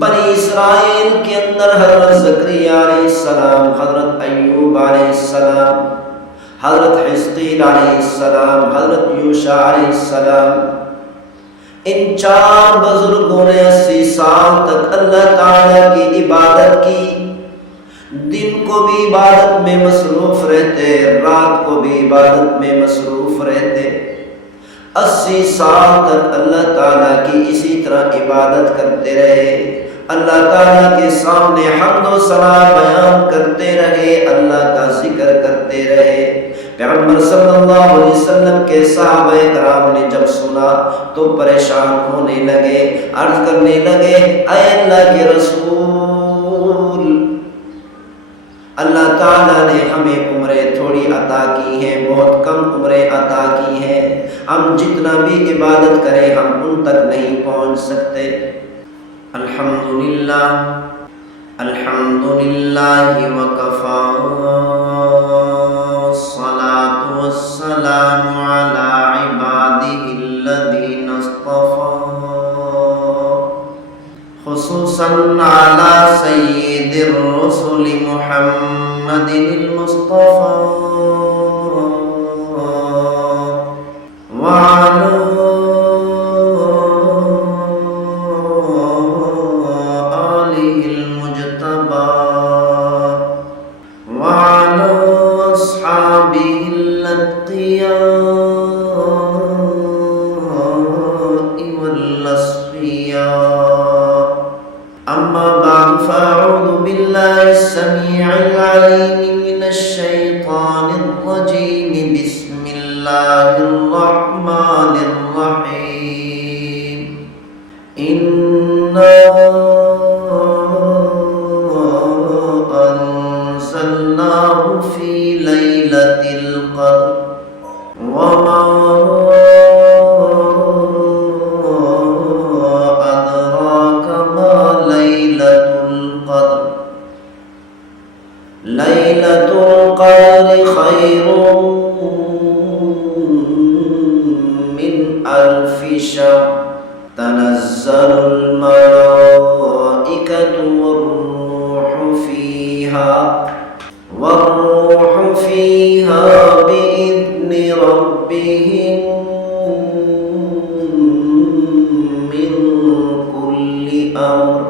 بنی اسرائیل کے اندر حضرت زکریا علیہ السلام، حضرت ایوب علیہ السلام، حضرت حزقیل علیہ السلام، حضرت یوشع علیہ السلام، ان چار بزرگوں نے 80 سال تک اللہ تعالیٰ کی عبادت کی۔ دن کو بھی عبادت میں مصروف رہتے، رات کو بھی عبادت میں مصروف رہتے۔ 80 سال تک اللہ تعالیٰ کی اسی طرح عبادت کرتے رہے، اللہ تعالیٰ کے سامنے حمد و ثنا بیان کرتے رہے، اللہ کا ذکر کرتے رہے۔ پیغمبر صلی اللہ علیہ وسلم کے صحابہ کرام نے جب سنا تو پریشان ہونے لگے، عرض کرنے لگے، اے اللہ کے رسول، اللہ تعالیٰ نے ہمیں عمریں تھوڑی عطا کی ہیں، بہت کم عمریں عطا کی ہیں، ہم جتنا بھی عبادت کریں ہم ان تک نہیں پہنچ سکتے۔ الحمدللہ الحمدللہ وکفا، الصلاة والسلام علی عبادہ الذین اصطفى، خصوصاً علی سید الرسل محمد المصطفى، وعلى آلہ المجتبى، وعلى أصحابہ الأتقیاء والأصفیاء۔ أما بعد فأعوذ بالله السميع العليم من الشيطان الرجيم، بسم الله الرحمن الرحيم، إنا أنزلناه في ليلة القدر، وما ليلة القدر خير من 1000 شهر، تنزل الملائكة والروح فيها بإذن ربهم من كل أمر،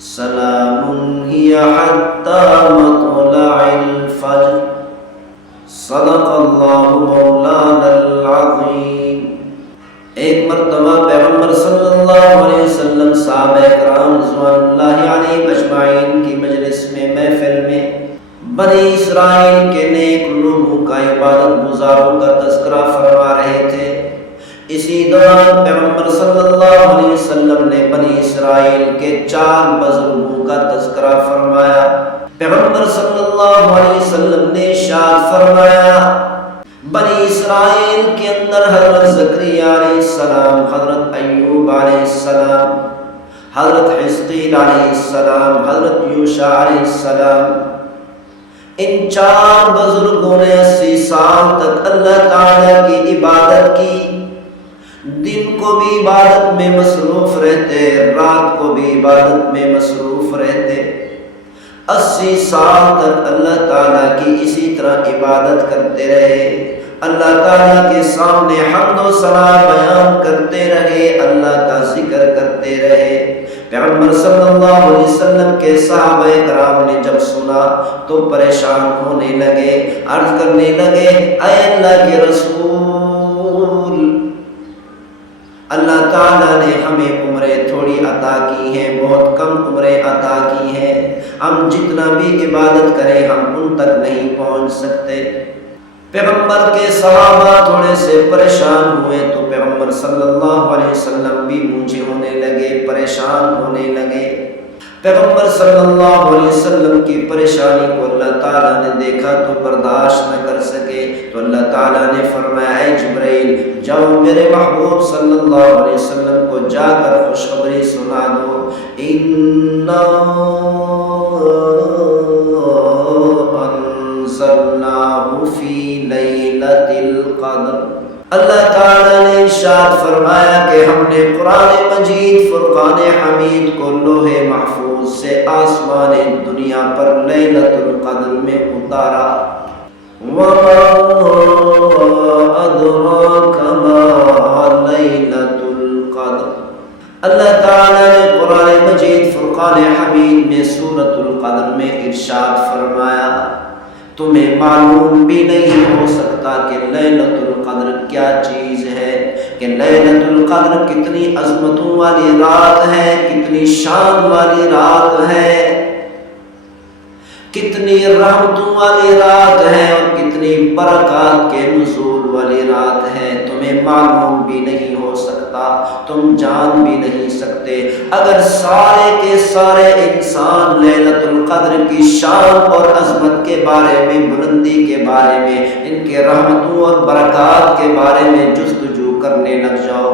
سلام هي حتى مطلع الفجر، صدق اللہ مولانا العظیم۔ ایک مرتبہ پیغمبر صلی اللہ علیہ وسلم صحابہ کرام رضوان اللہ علیہم اجمعین کی مجلس میں، محفل میں بنی اسرائیل کے نیک لوگوں کا، عبادت گزاروں کا تذکرہ فرما رہے تھے۔ اسی دوران پیغمبر صلی اللہ علیہ وسلم نے بنی اسرائیل کے 4 بزرگوں کا تذکرہ فرمایا۔ پیغمبر صلی اللہ علیہ وسلم نے ارشاد فرمایا، بنی اسرائیل کے اندر حضرت زکریا علیہ السلام، حضرت ایوب علیہ السلام، حضرت حزقیل علیہ السلام، حضرت یوشع علیہ السلام، ان 4 بزرگوں نے 80 سال تک اللہ تعالیٰ کی عبادت کی۔ دن کو بھی عبادت میں مصروف رہتے، رات کو بھی عبادت میں مصروف رہتے۔ 80 سال تک اللہ تعالیٰ کی اسی طرح عبادت کرتے رہے، اللہ تعالیٰ کے سامنے حمد و ثنا بیان کرتے رہے، اللہ کا ذکر کرتے رہے۔ پیغمبر صلی اللہ علیہ وسلم کے صحابہ کرام نے جب سنا تو پریشان ہونے لگے، عرض کرنے لگے، اے اللہ کے رسول، اللہ تعالیٰ نے ہمیں عمریں تھوڑی عطا کی ہیں، بہت کم عمریں عطا کی ہیں، ہم جتنا بھی عبادت کریں ہم ان تک نہیں پہنچ سکتے۔ پیغمبر کے صحابہ تھوڑے سے پریشان ہوئے تو پیغمبر صلی اللہ علیہ وسلم بھی مونجھے ہونے لگے، پریشان ہونے لگے۔ پیغمبر صلی اللہ علیہ وسلم کی پریشانی کو اللہ تعالیٰ نے دیکھا تو برداشت نہ کر سکے، تو اللہ تعالیٰ نے فرمایا، اے جبرائیل جاؤ میرے محبوب صلی اللہ علیہ وسلم کو جا کر خوشخبری سنا دو، اِنَّا انزلناہ فی لیلۃ القدر۔ اللہ تعالیٰ نے ارشاد فرمایا کہ ہم نے قرآن مجید فرقان حمید کو لوح محفوظ سے آسمان دنیا پر لیلۃ القدر میں اتارا۔ وما ادراک ما لیلۃ القدر، اللہ تعالیٰ نے قرآن مجید فرقان حمید میں سورۃ القدر میں ارشاد فرمایا تمہیں معلوم بھی نہیں ہو سکتا کہ لیلۃ القدر کیا چیز ہے، کہ لیلۃ القدر کتنی عظمتوں والی رات ہے، کتنی شان والی رات ہے، کتنی رحمتوں والی رات ہے اور کتنی برکات کے نزول والی رات ہے۔ تمہیں معلوم بھی نہیں ہو سکتا، تم جان بھی نہیں سکتے۔ اگر سارے کے سارے انسان لیلۃ القدر کی شان اور عظمت کے بارے میں، بلندی کے بارے میں، ان کے رحمتوں اور برکات کے بارے میں جستجو کرنے لگ جاؤ،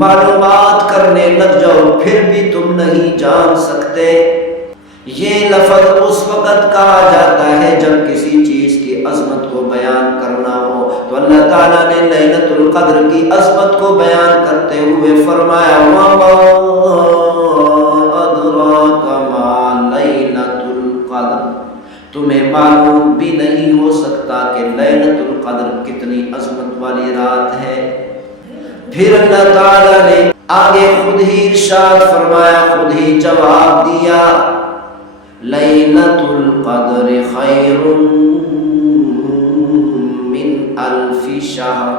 معلومات کرنے لگ جاؤ، پھر بھی تم نہیں جان سکتے۔ یہ لفظ اس وقت کہا جاتا ہے جب کسی چیز کی عظمت کو بیان کرنا ہو، تو اللہ تعالیٰ نے لیلۃ القدر کی عظمت کو بیان کرتے ہوئے فرمایا وما ادراک ما لیلۃ القدر، تمہیں معلوم بھی نہیں ہو سکتا کہ لیلۃ القدر کتنی عظمت والی رات ہے۔ پھر اللہ تعالیٰ نے آگے خود ہی ارشاد فرمایا، خود ہی جواب دیا، لیلۃ القدر خیر من الف شہر،